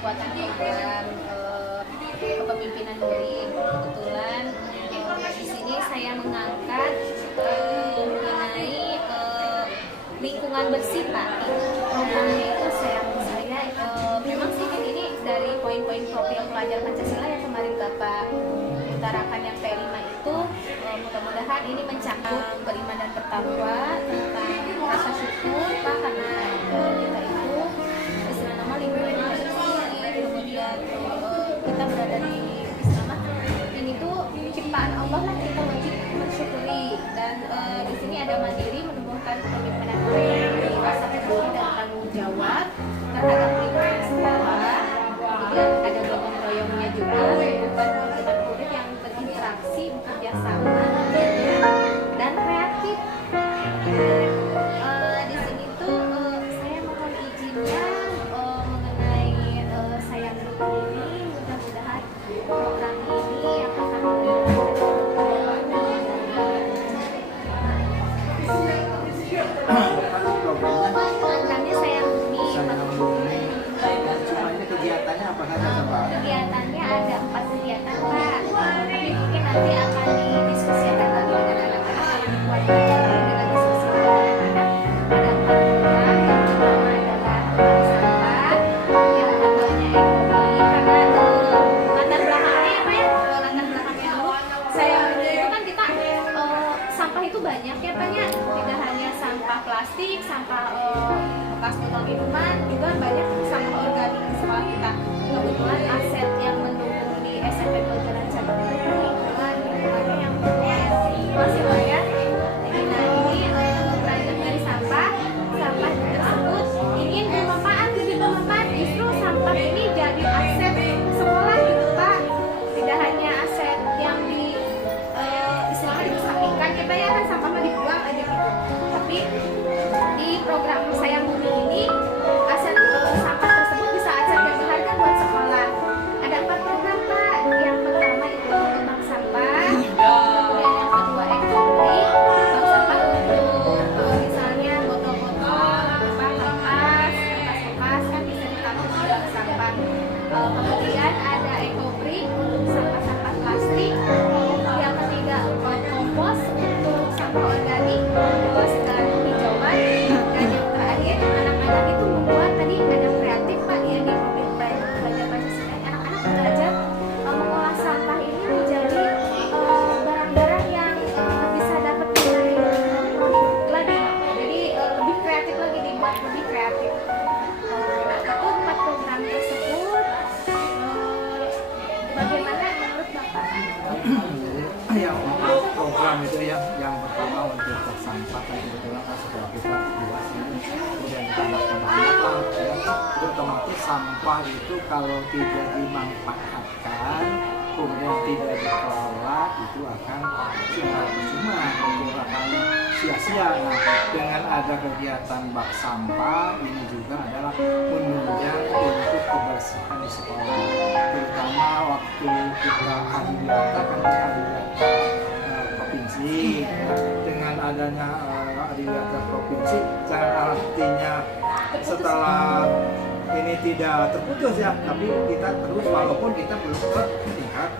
pembuatan program kepemimpinan murid. Kebetulan di sini saya mengangkat mengenai lingkungan bersih Pak. Programnya itu saya memang sih ini dari poin-poin profil pelajar Pancasila yang kemarin Bapak utarakan yang P5 itu, mudah-mudahan ini mencakup beriman dan bertakwa, tentang rasa syukur Pak, karena kita itu istilah nama lingkungan bersih, kemudian kita berada di istilah ini tuh ciptaan Allah lah, kita wajib mensyukuri. Dan di sini ada mandiri, menumbuhkan kepemimpinan yang rasa peduli dan tanggung jawab terhadap lingkungan sekolah. Kemudian ada gotong royongnya juga, bukan murid yang berinteraksi, bekerja sama, dan kreatif. Di sini tuh saya mohon izinnya mengenai sayang guru ini, mudah-mudahan program ini akan programnya sayang bumi. Cuma ini kegiatannya apa saja Pak? Kegiatannya ada 4 kegiatan Pak, tapi mungkin nanti akan didiskusikan lagi dengan anak-anak yang buat dengan diskusi dengan anak-anak. Ada 4 program, yang pertama adalah sampah, yang keduanya ekonomi, karena latar belakangnya apa ya, latar belakangnya dulu saya itu kan kita sampah itu banyak ya Pak ya, tidak hanya sampah plastik, sampah bekas botol minuman, juga banyak sampah organik di sekolah kita. Kebetulan aset yang mendukung di SMP Pelajaran Cabang itu lingkungannya yang masih banyak. Jadi nah ini beranjak dari sampah tersebut ingin bermanfaat, lebih bermanfaat, justru sampah ini jadi aset sekolah gitu Pak. Tidak hanya aset yang di istilahnya disampingkan kita ya kan, sampah mah dibuang aja gitu. Tapi di program Sayang Bumi ini aset sampah tersebut bisa aset yang berharga buat sekolah. Ada 4 program Pak. Yang pertama itu bank sampah, kemudian yang kedua ekobrik, bank sampah untuk misalnya botol-botol, kertas bekas kan bisa ditaruh di bank sampah. Kemudian ada ekobrik untuk sampah-sampah plastik. Yang ketiga kompos untuk sampah organik, kompos dan hijauan. Dan yang terakhir anak-anak itu membuat tadi ada kreatif Pak ya di mobil belajar Pancasila. Anak-anak belajar mengolah sampah ini menjadi barang-barang yang bisa dapat nilai lagi. Jadi lebih kreatif lagi, dibuat lebih kreatif. Itu 4 program tersebut. Bagaimana menurut Bapak? Jadi yang untuk program itu yang pertama untuk sampah kan kebetulan kan sekolah kita luas ini, kemudian ditambah-tambah anak ya, itu otomatis sampah itu kalau tidak dimanfaatkan kemudian tidak dikelola itu akan cuma itu akan sia-sia. Nah, dengan ada kegiatan bak sampah ini juga adalah menunjang untuk kebersihan di sekolah, terutama waktu kita adilata kan kita adilata provinsi. Nah, dengan adanya adilata provinsi jangan artinya setelah ini tidak terputus ya, tapi kita terus walaupun kita belum ke tingkat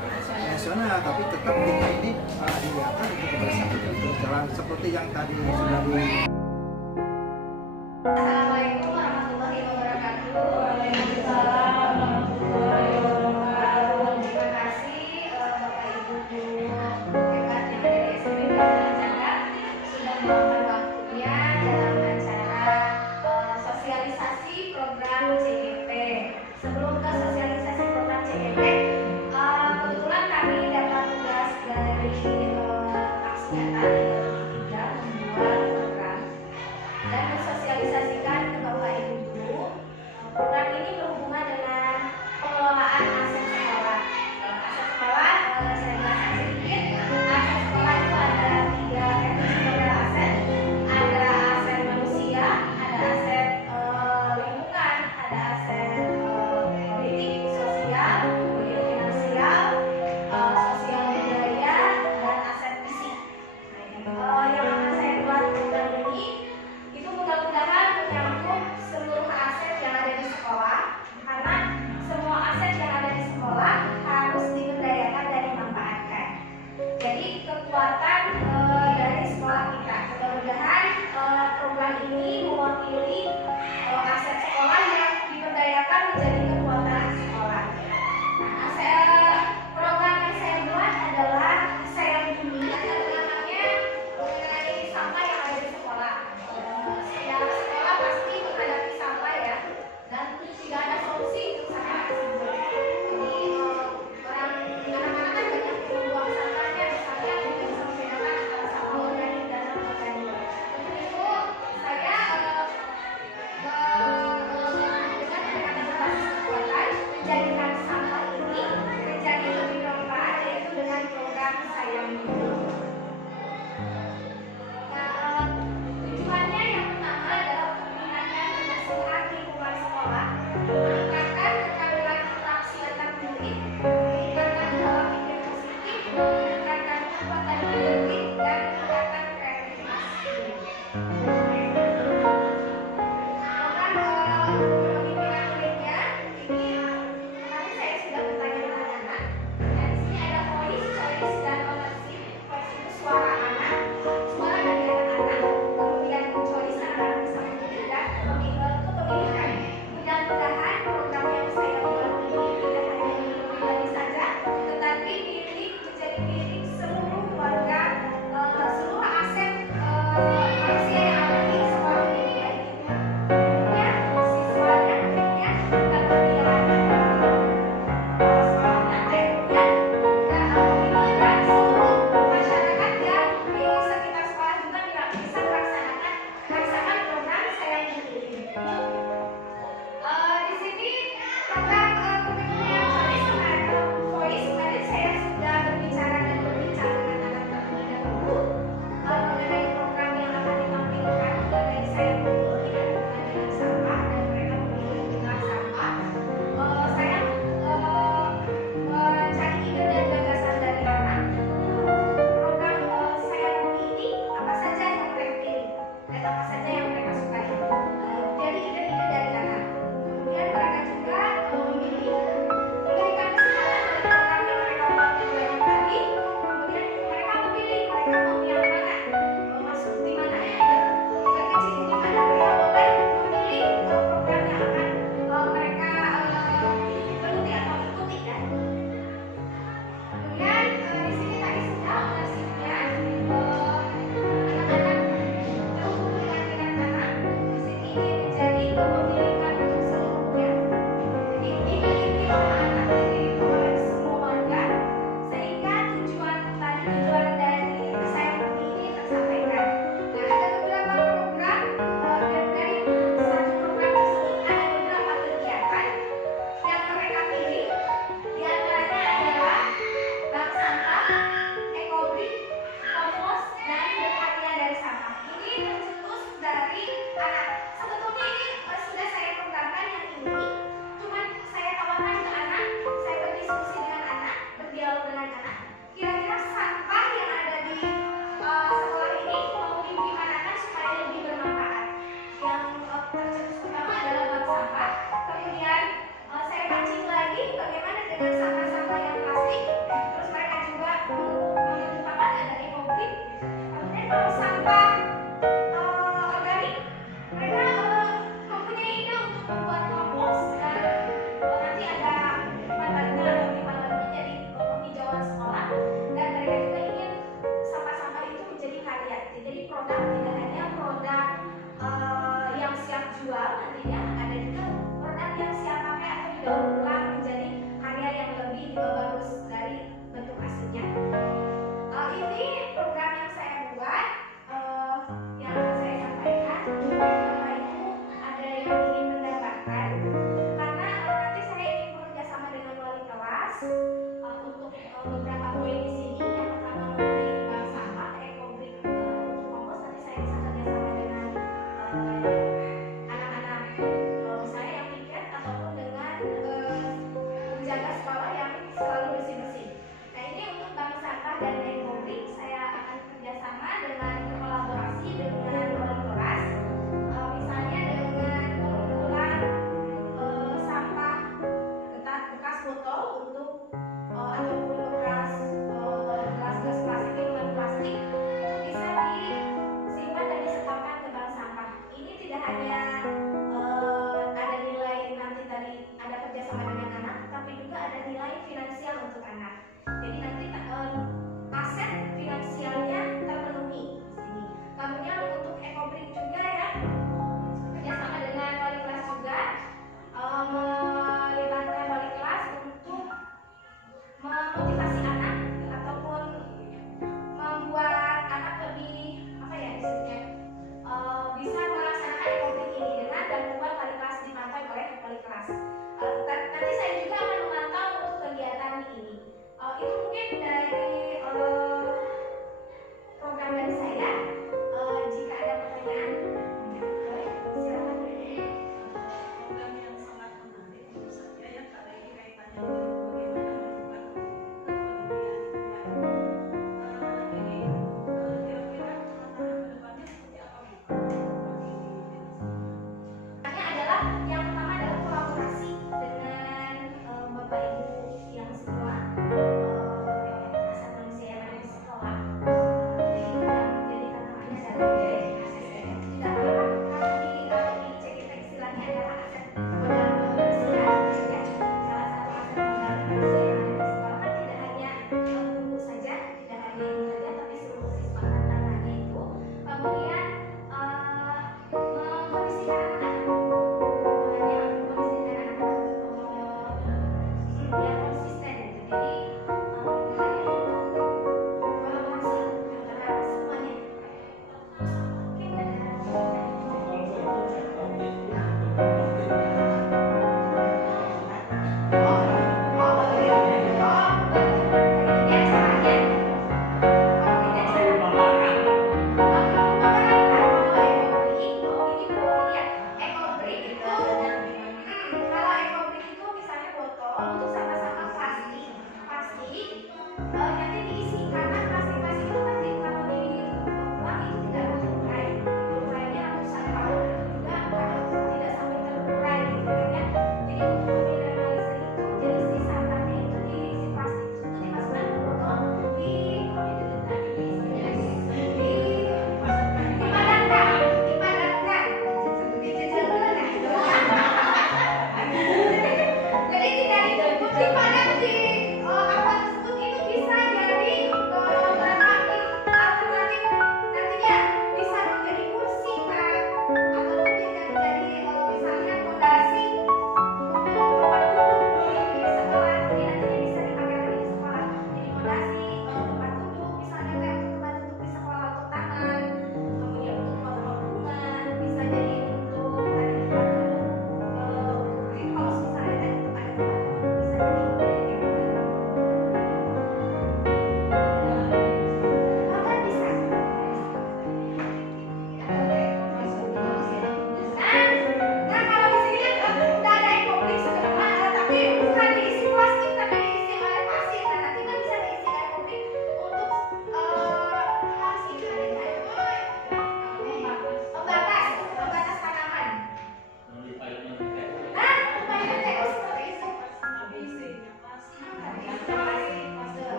nasional, tapi tetap kita ini adilata untuk kebersihan itu berjalan seperti yang tadi sudah di. Assalamualaikum warahmatullahi wabarakatuh. Waalaikumsalam warahmatullahi wabarakatuh. Terima kasih Bapak Ibu guru hebat yang ada di SMP Pelajaran Cabang sudah meluangkan waktunya dalam acara sosialisasi program CGP. Sebelum ke sosialisasi program CGP, kebetulan kami dapat tugas dari aksi nyata yang membuat program dan mensosialisasikan ke Bapak Ibu guru. Program ini berhubungan dengan pengelolaan aset sekolah. Aset sekolah, saya jelaskan sedikit. Aset sekolah itu ada 3 aset. Ada aset manusia, ada aset lingkungan, ada aset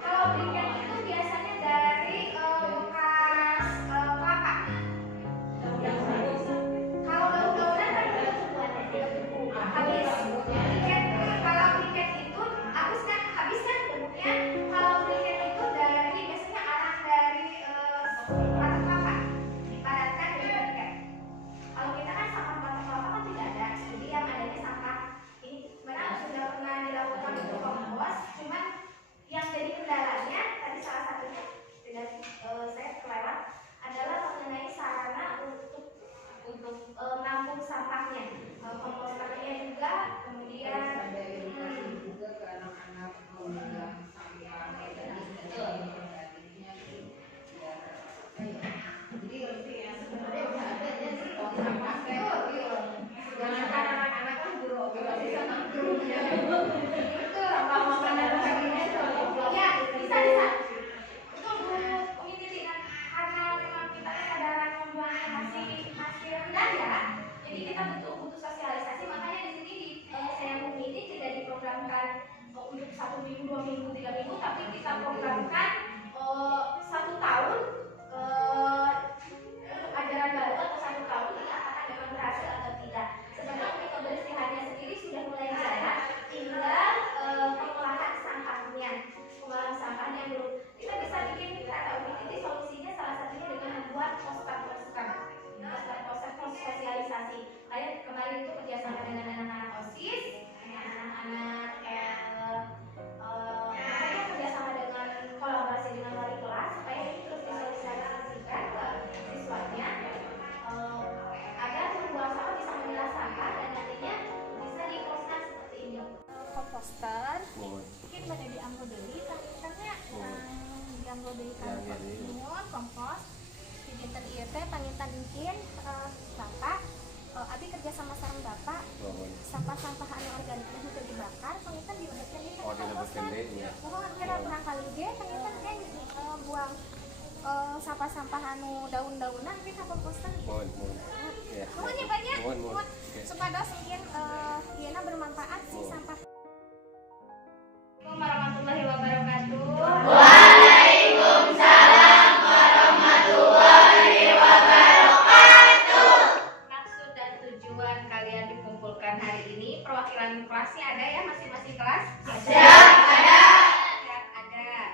Kalau briket itu biasanya dari bekas kelapa. Kalau daun-daunan kan udah habis. Briket, kalau briket itu habis kan bentuknya. Kalau briket itu dari biasanya arang dari batang kelapa dipadatkan jadi briket. Kalau kita kan sampah batang kelapa kan tidak ada, jadi yang adanya sampah ini sebenarnya sudah pernah dilakukan untuk kompos, cuman yang jadi kendalanya tadi salah satunya tidak saya kelewat adalah mengenai sarana untuk menampung sampahnya, komposternya juga, kemudian juga ke anak-anak memegang sampah jadi sebenarnya udah ada ya sih kalau sampah jangan anak-anak kan buru bisa nangkru itu sampah makanan sebagainya itu ya bisa itu Bu ini kan karena memang kita kesadaran membuangnya masih rendah ya, jadi kita butuh sosialisasi, makanya di sini di Sayang Bumi ini tidak diprogramkan untuk 1 minggu, 2 minggu, 3 minggu, tapi kita programkan 1 tahun ajaran baru atau 1 tahun ini apakah memang berhasil atau tidak. Sebenarnya untuk kebersihannya sendiri sudah mulai jalan, tinggal pengolahan sampahnya belum. Kita bisa bikin kata Ubi solusinya salah satunya dengan membuat poster sosialisasi. Kayak kemarin itu kerjasama dengan anak-anak OSIS, anak-anak kerjasama dengan kolaborasi dengan wali kelas supaya ini terus disosialisasikan ke siswanya agar membuang sampah bisa memilah sampah dan nantinya bisa diproses seperti ini. Komposter mungkin pada diambil dari karena diambil dari kompos di dinten ieu teh panginten engkin Bapak abi kerja sama sareng Bapak sampah-sampah anu organik itu dibakar panginten diudeukeun di komposter. Kira barangkali ge panginten buang sampah-sampah anu daun-daunan di komposter. Mohon ya banyak. Supados mungkin ieuna bermanfaat sih sampah. Assalamualaikum warahmatullahi wabarakatuh. Waalaikumsalam warahmatullahi wabarakatuh. Maksud dan tujuan kalian dikumpulkan hari ini, perwakilan kelasnya ada ya, masing-masing kelas? Ada.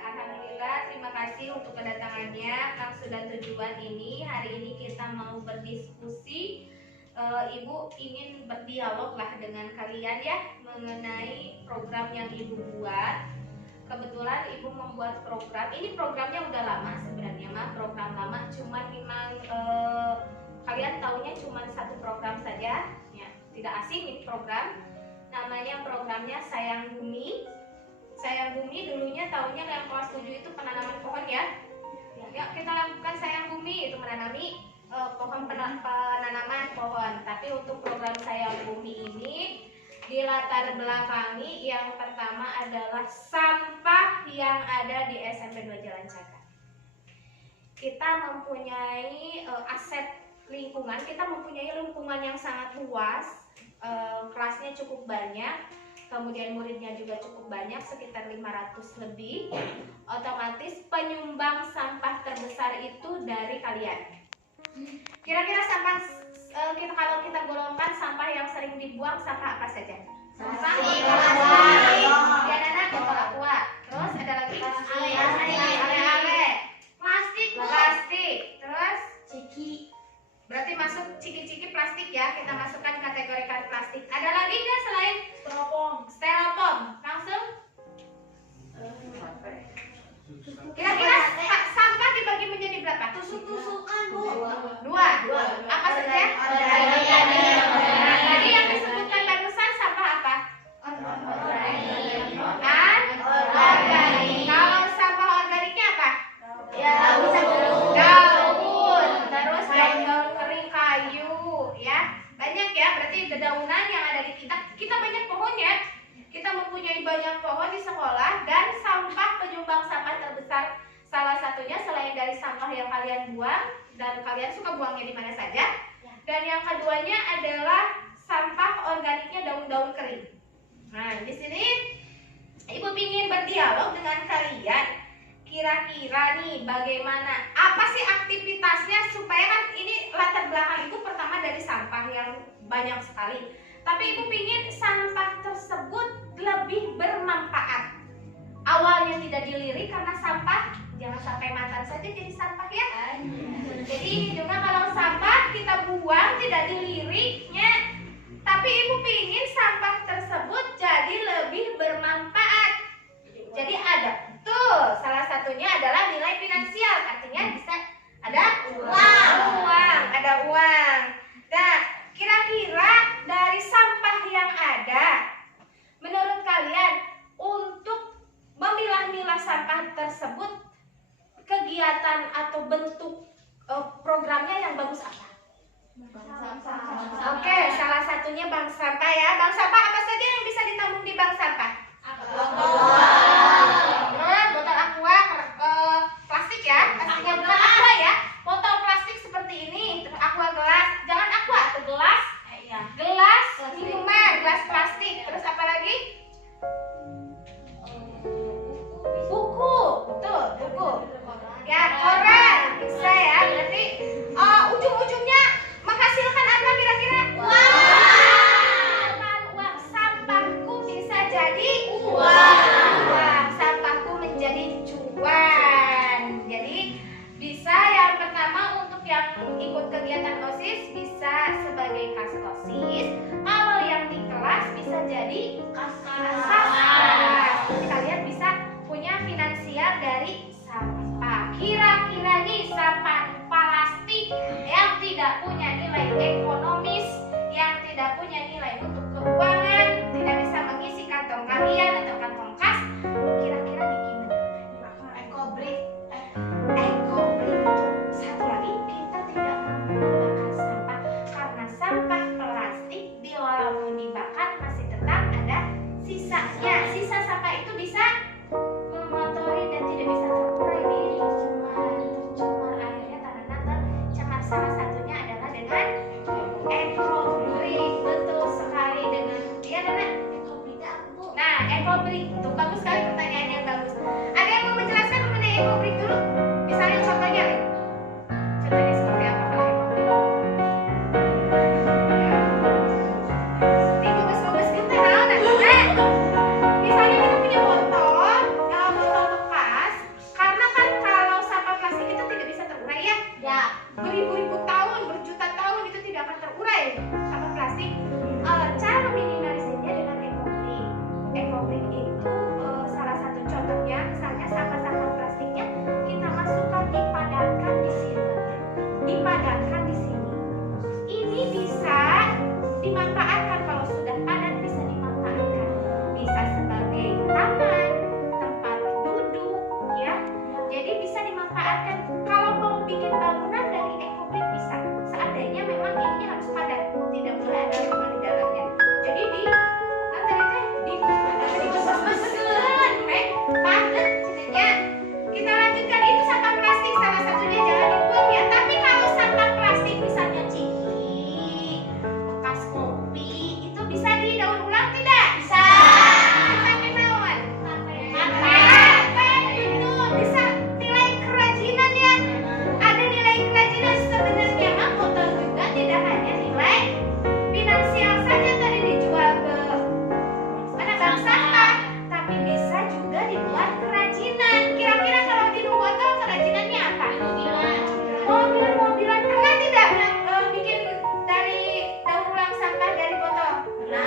Alhamdulillah, terima kasih untuk kedatangannya. Maksud dan tujuan ini, hari ini kita mau berdiskusi. Ibu ingin berdialog lah dengan kalian ya mengenai program yang Ibu buat. Kebetulan Ibu membuat program, ini programnya udah lama sebenarnya mah, program lama, cuman memang kalian taunya cuma 1 program saja ya, tidak asing ini program. Namanya programnya Sayang Bumi. Sayang Bumi dulunya taunya yang kelas 7 itu penanaman pohon ya. Ya, kita lakukan Sayang Bumi itu menanami penanaman pohon. Tapi untuk program Sayang Bumi ini di latar belakangi yang pertama adalah sampah yang ada di SMP 2 Jalan Cagar. Kita mempunyai aset lingkungan, kita mempunyai lingkungan yang sangat luas, kelasnya cukup banyak, kemudian muridnya juga cukup banyak, sekitar 500 lebih. Otomatis penyumbang sampah terbesar itu dari kalian. Kira-kira sampah kalau kita golongkan sampah yang sering dibuang sampah apa saja? Sampah plastik, biadana botol aqua. Terus ada lagi ale-ale, plastik. Terus ciki. Berarti masuk ciki-ciki plastik ya. Kita masukkan kategorikan plastik. Ada lagi nggak selain styrofoam? Langsung. Kira-kira sampah dibagi menjadi berapa? Tusuk-tusukan Bu. 2. Apa saja? Tadi yang disebutkan barusan sampah apa? Organik. Kalau sampah organiknya apa? Daun. Terus daun-daun kering kayu, ya. Banyak ya. Berarti dedaunan yang ada di kita. Kita banyak pohon ya. Kita mempunyai banyak pohon di sekolah dan sampah penyumbang sampah terbesar salah satunya selain dari sampah yang kalian buang dan kalian suka buangnya di mana saja. Dan yang keduanya adalah sampah organiknya daun-daun kering. Nah, di sini Ibu ingin berdialog dengan kalian. Kira-kira nih bagaimana, apa sih aktivitasnya supaya kan ini latar belakang itu pertama dari sampah yang banyak sekali. Tapi Ibu ingin sampah tersebut lebih bermanfaat. Awalnya tidak dilirik karena sampah, jangan sampai mantan saja jadi sampah ya. Jadi ini juga kalau sampah kita buang tidak diliriknya, tapi Ibu ingin sampah tersebut jadi lebih bermanfaat. Jadi ada tuh, salah satunya adalah nilai finansial, artinya bisa ada uang, ada uang. Nah, kira-kira dari sampah yang ada, menurut kalian untuk memilah-milah sampah tersebut, kegiatan atau bentuk programnya yang bagus apa? Oke, salah satunya bank sampah ya. Bank sampah apa saja yang bisa ditampung di bank sampah? Botol aqua, plastik ya, pastinya bukan aqua ya. Botol plastik seperti ini, terus aqua gelas, jangan aqua atau gelas, gelas minuman, gelas plastik. Terus apa lagi? Buku, betul, buku. Ya, koran, bisa ya. Berarti ujung-ujungnya menghasilkan apa kira-kira? Bukan uang, sampahku bisa jadi uang, sampahku menjadi cuan. Jadi bisa yang pertama untuk yang ikut kegiatan OSIS bisa sebagai kas OSIS. Kalau yang di kelas bisa jadi kas. Jadi kalian bisa punya finansial dari sampah. Kira-kira nih sampah plastik yang tidak punya nilai ekonomis, yang tidak punya nilai untuk keuangan, tidak bisa mengisi kantong kalian atau kantong kas, kira-kira gimana? Ekobrik. Satu lagi, kita tidak membakar sampah karena sampah plastik walaupun dibakar masih tetap ada sisanya. Sisa sampah itu bisa mengotori dan tidak bisa terurai di tercemar airnya karena tercemar. Salah satunya adalah dengan ekobrik. Betul sekali, dengan dia Nana ekobrik apa? Nah, ekobrik itu bagus sekali, pertanyaan yang bagus. Ada yang mau menjelaskan mengenai ekobrik dulu? Misalnya contohnya seperti apa kalau ekobrik? Ini bagus-bagus kita tahu misalnya kita punya botol bekas, karena kan kalau sampah plastik itu tidak bisa terurai ya. Beribu-ribu tahun, berjuta tahun itu tidak akan terurai sampah plastik. Cara meminimalisirnya dengan ekobrik. Ekobrik itu salah satu contohnya, misalnya sampah-sampah plastiknya kita masukkan, dipadatkan di sini. Dipadatkan di sini. Ini bisa dimanfaatkan, kalau sudah padat bisa dimanfaatkan. Bisa sebagai taman, tempat duduk ya. Jadi bisa dimanfaatkan. Kalau mau bikin bangunan dari ekobrik bisa. Seandainya memang ini harus padat, tidak boleh ada rumah di dalamnya. Jadi padat cenanya. Kita lanjutkan, itu sampah plastik salah satunya, jangan dibuang ya. Tapi kalau sampah plastik misalnya ciki, bekas kopi, itu bisa didaur ulang tidak? Bisa. Pakai naon? Karpet itu bisa nilai kerajinan ya. Ada nilai kerajinan sebenarnya mah botol juga tidak hanya nilai finansial saja tadi dijual ke mana bank sampah, tapi bisa juga dibuat kerajinan. Kira-kira kalau tidur botol kerajinannya apa? Mobil-mobilan. Pernah tidak bikin dari daur ulang sampah dari botol? Pernah.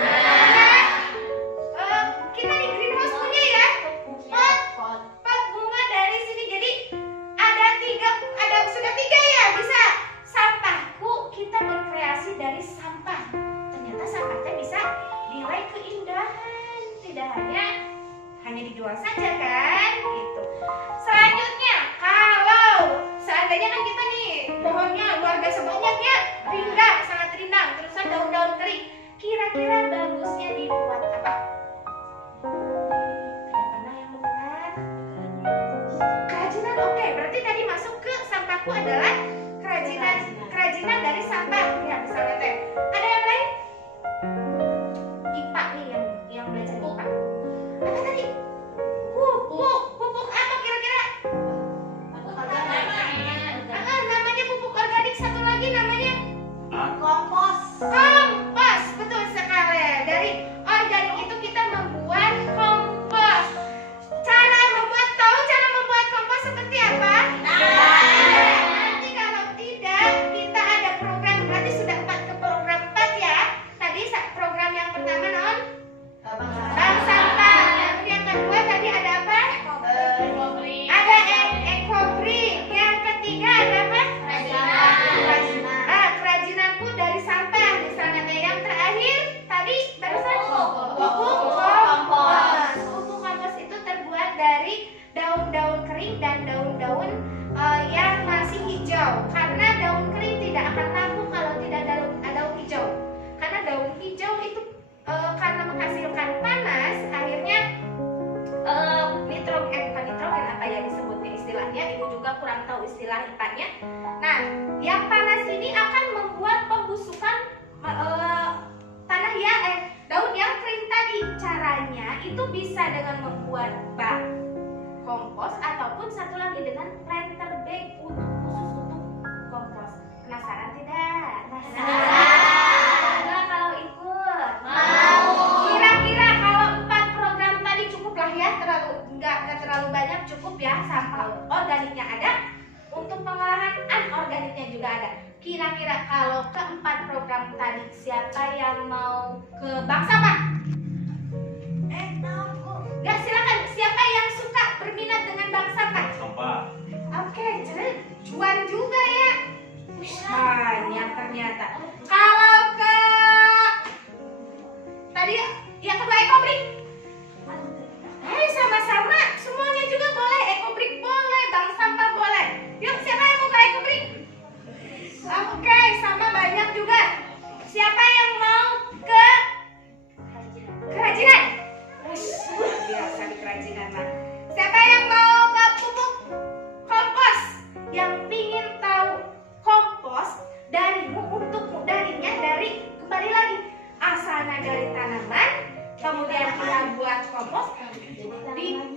Kita di greenhouse punya ya pot bunga dari sini. Jadi sudah tiga ya, bisa sampahku kita berkreasi dari sampah. Ternyata sampahnya bisa nilai keindahan, tidak hanya dijual saja kan gitu. Selanjutnya, kalau seandainya kan kita nih pohonnya luar biasa banyaknya, rindang, sangat rindang, terusan daun-daun kering, kira-kira bagusnya dibuat apa? Ada pernah yang mendengar? Kerajinan. Oke, berarti tadi masuk ke sampahku adalah kerajinan dari sampah ya, misalnya teh. Ada yang lain? IPA nih yang belajar. istilah IPA-nya. Nah, yang panas ini akan membuat pembusukan tanah daun yang kering tadi. Caranya itu bisa dengan membuat bak kompos ataupun satu lagi dengan planter bag khusus untuk kompos. Penasaran tidak? Penasaran. Kalau ikut? Mau. Kira-kira kalau 4 program tadi cukup lah ya, nggak terlalu banyak, cukup ya. Sampah organiknya ada, untuk pengolahan anorganiknya juga ada. Kira-kira kalau keempat program tadi siapa yang mau ke bank sampah? Nggak, silakan. Siapa yang suka berminat dengan bank sampah? Sampah. Oke, jadi cuan juga ya. Banyak ternyata. Kalau ke tadi yang kedua ekobrik. Sama-sama, semuanya juga boleh. Ekobrik boleh, bank sampah boleh. Yuk, siapa yang mau ke ekobrik? Oke, sama banyak juga. Siapa yang mau ke kerajinan? Luar biasa di kerajinan mah. Siapa yang mau ke pupuk kompos? Yang pingin tahu kompos darinya dari kembali lagi asalnya dari tanaman, kemudian kita buat kompos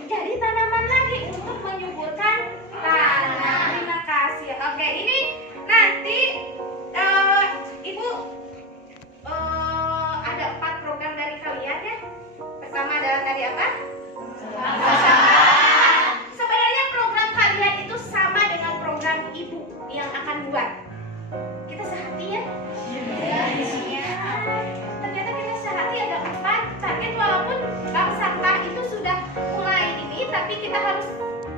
jadi tanaman lagi untuk menyuburkan tanah. Terima kasih. Oke, ini nanti Ibu ada 4 program dari kalian ya. Pertama adalah tadi apa? Sebenarnya program kalian itu sama dengan program Ibu yang akan buat. Kita sehati ya? Iya. Ternyata kita sehati ada 4 target, walaupun bank sampah itu sudah mulai ini, tapi kita harus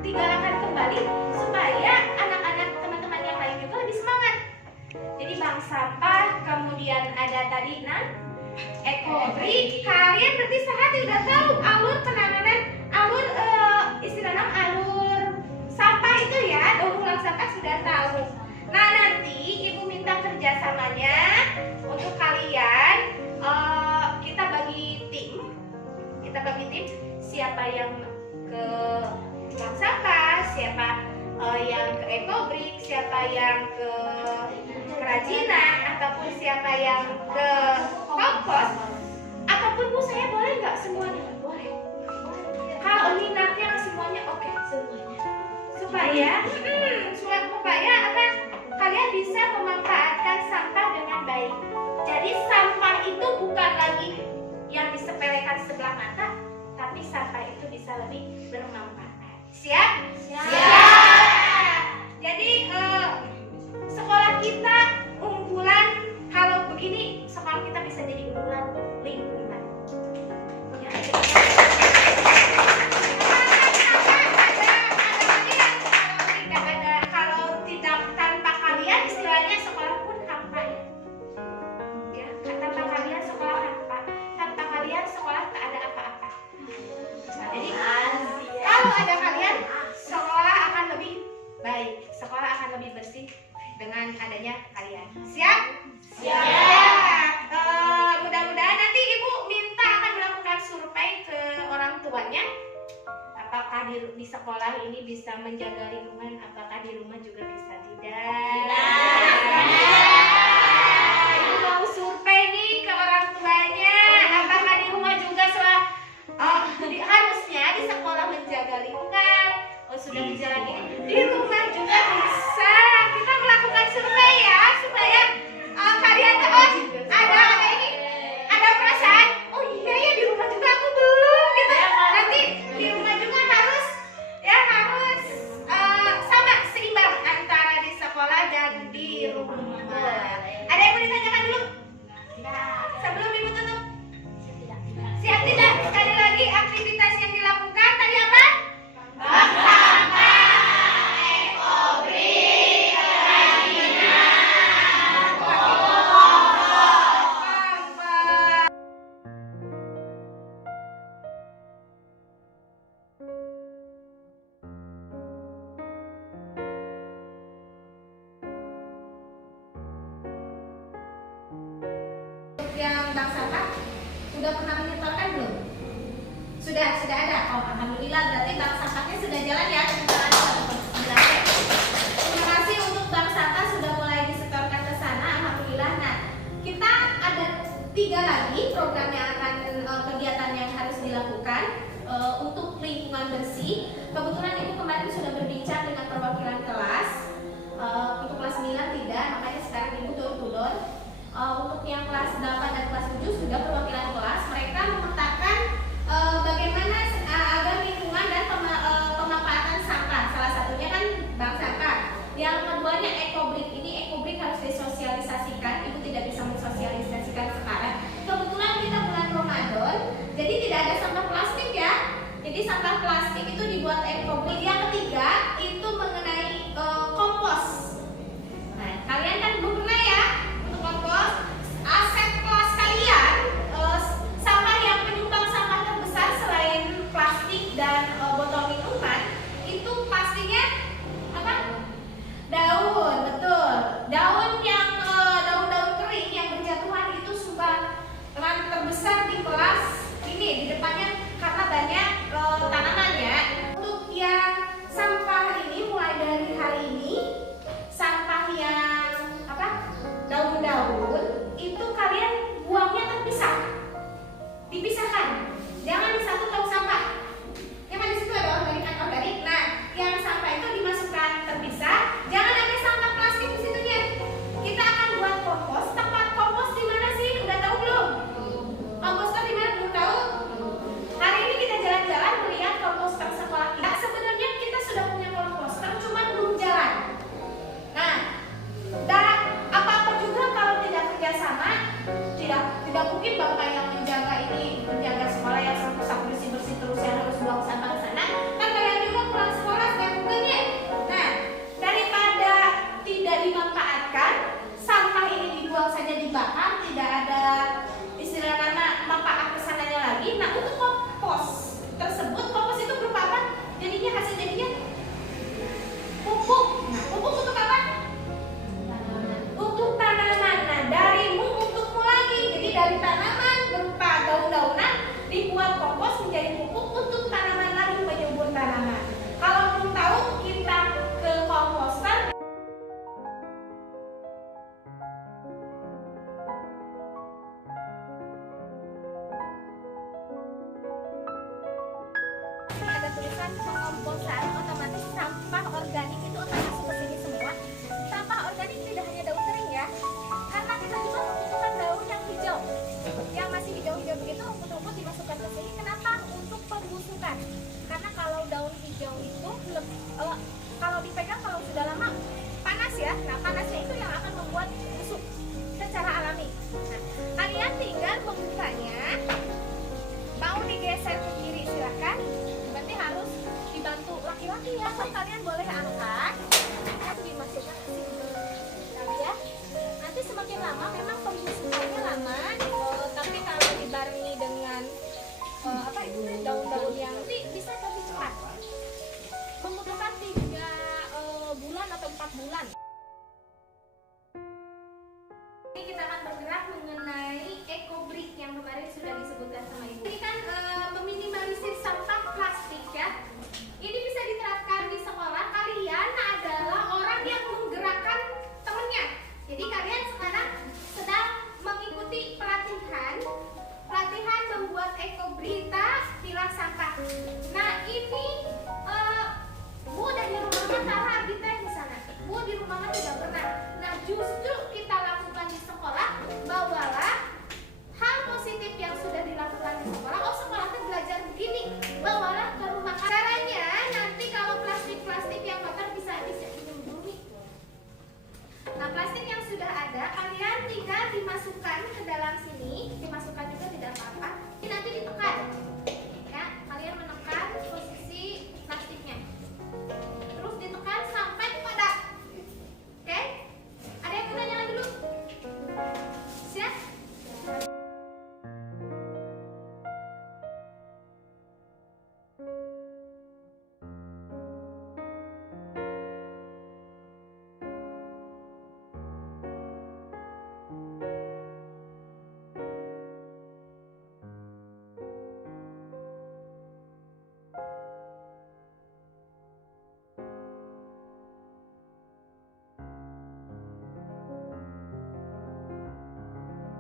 tinggalkan kembali supaya anak-anak teman-teman yang lain juga lebih semangat. Jadi bank sampah, kemudian ada tadi ekobrik. Kalian berarti sehati udah tahu alur penanganan, istilahnya alur sampah itu ya, daur ulang sampah sudah tahu. Nah, nanti Ibu minta kerjasamanya untuk kalian. Kita bagi tim. Siapa yang ke bank sampah, siapa yang ke ekobrik, siapa yang ke kerajinan, ataupun siapa yang ke kompos. Ataupun Bu, saya boleh nggak semuanya? Boleh. Kalau minatnya semuanya oke. Semuanya. Supaya apa? Kalian bisa memanfaatkan sampah dengan baik. Jadi sampah itu bukan lagi yang disepelekan sebelah mata, tapi sampah itu bisa lebih bermanfaat. Siap? Siap. Jadi sekolah kita unggulan. Kalau begini sekolah kita bisa jadi unggulan lingkungan. Ya. Kalau tidak tanpa kalian istilahnya sekolah pun hampa ya. Ya, tanpa kalian sekolah hampa. Tanpa kalian sekolah tak ada apa-apa. Jadi kalau ada kalian, sekolah akan lebih baik, sekolah akan lebih bersih dengan adanya kalian. Siap? Siap. Mudah-mudahan nanti Ibu minta akan melakukan survei ke orang tuanya. Apakah di sekolah ini bisa menjaga lingkungan? Apakah di rumah juga bisa? Tidak. Ibu mau survei nih ke orang tuanya. Apakah di rumah juga harusnya di sekolah menjaga lingkungan? Oh, sudah berjalan ini. Di rumah juga bisa. Kita melakukan survei ya, supaya kalian ada perasaan. Oh iya ya, di rumah juga aku belum gitu. Nanti di rumah juga harus sama, seimbang antara di sekolah dan di rumah. Ada yang mau ditanyakan dulu? Sebelum Ibu tutup? Siap tidak? Sekali lagi aktivitas yang dilakukan tadi apa? Bank sampah, ekobrik, kerajinan, yang bank sampah sudah pernah menyetorkan belum? Sudah ada. Oh, alhamdulillah, berarti bank sampahnya sudah jalan ya. Terima kasih. dilakukan untuk lingkungan bersih. Kebetulan Ibu kemarin sudah berbincang dengan perwakilan kelas. Untuk kelas 9 tidak, makanya sekarang Ibu door to door. Untuk yang kelas 8 dan kelas 7 sudah perwakilan kelas. Mereka memetakan bagaimana agar lingkungan dan pemanfaatan sampah. Salah satunya kan bank sampah. Yang keduanya ekobrik. Ini ekobrik harus disosialisasikan. Ibu tidak bisa mensosialisasikan sekarang. Kebetulan kita bulan Ramadan, jadi tidak ada sampah plastik ya. Jadi sampah plastik itu dibuat ekobrik. Yang ketiga itu mengenai kompos. Nah, kalian kan belum pernah ya untuk kompos. Aset kelas kalian, sampah yang penyumbang sampah terbesar selain plastik dan botol minuman itu pastinya apa? Daun, betul. Daun yang daun-daun kering yang berjatuhan itu sumbangan terbesar di kelas ini di depannya karena banyak tanamannya. Untuk yang sampah ini mulai dari hari ini sampah yang apa? Daun-daun itu kalian buangnya terpisah. Dipisahkan. Jangan di satu tong sampah. Yang di situ ada organik dan organik. Nah, yang sampah itu dimasukkan terpisah. Jangan ada sampah plastik di situnya. Kita akan buat kompos. Tempat kompos di mana sih? Udah tahu belum? Komposter di mana? Belum tahu? Hari ini kita jalan-jalan melihat komposter sekolah kita. Sebenarnya kita sudah punya komposter, cuma belum jalan. Nah, dan apa-apa juga kalau tidak kerjasama, tidak mungkin bapak yang menjaga ini, menjaga sekolah yang sapu-sapu bersih-bersih terus yang harus buang sampah ke sana. Kan kalian juga pulang sekolah nggak mungkin ya. Nah, daripada tidak dimanfaatkan, sampah ini dibuang saja dibakar, tidak ada istilah manfaat kesananya lagi. Nah, untuk kompos tersebut, kompos itu berupa apa? Jadinya hasil jadinya pupuk. Nah, pupuk untuk apa? Untuk tanaman. Nah, darimu untukmu lagi. Jadi dari tanaman berupa daun-daunan dibuat kompos menjadi pupuk untuk tanaman lagi, penyubur tanaman. Kalau belum tahu, kita ke komposter. Ada tulisan pengomposan, otomatis sampah organik itu akan masuk ke sini semua. Sampah organik tidak hanya daun kering ya, karena kita juga membutuhkan daun yang hijau, yang masih hijau-hijau begitu, rumput-rumput dimasukkan ke sini. Kenapa? Untuk pembusukan. Karena kalau daun hijau itu kalau dipegang kalau sudah lama panas ya. Nah, panasnya itu yang akan membuat busuk secara alami. Nah, kalian tinggal membukanya. Mau digeser ke kiri silahkan. Berarti harus dibantu laki-laki ya. Kalau kalian boleh angkat, harus dimasukkan ke sini. Kali ya. Nanti semakin lama memang pembusukannya lama. Tapi kalau dibarengi dengan daun-daun yang bisa lebih cepat. Membutuhkan 3 bulan atau 4 bulan. Ini kita akan bergerak mengenai ekobrik yang kemarin sudah disebutkan sama Ibu. Ini kan meminimalisir sampah plastik ya. Ini bisa diterapkan di sekolah. Kalian adalah orang yang menggerakkan temennya. Jadi kalian sekarang sedang mengikuti pelatihan membuat ekobrita pilah sampah. Nah, ini Bu udah di rumah Tara Arbita di sana. Bu di rumah tidak pernah. Nah, justru